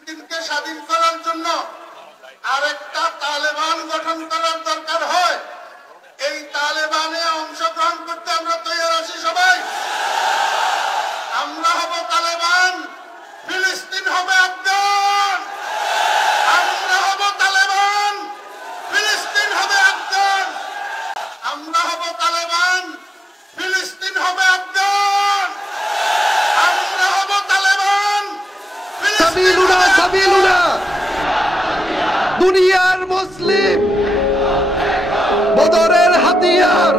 ফিলিস্তিনকে স্বাধীন করার জন্য আরেকটা তালেবান গঠন করার দরকার হয়, এই তালেবানে অংশগ্রহণ করতে আমরা তৈরি আছি সবাই। আমরা হব তালেবান, ফিলিস্তিন হবে আফগান। আমরা হব তালেবান, ফিলিস্তিন হবে আফগান। আমরা হব তালেবান, ফিলিস্তিন হবে আফগান। আমরা হব তালেবান, সাবিলুনা সাবিলুনা দুনিয়ার মুসলিম বদরের হাতিয়ার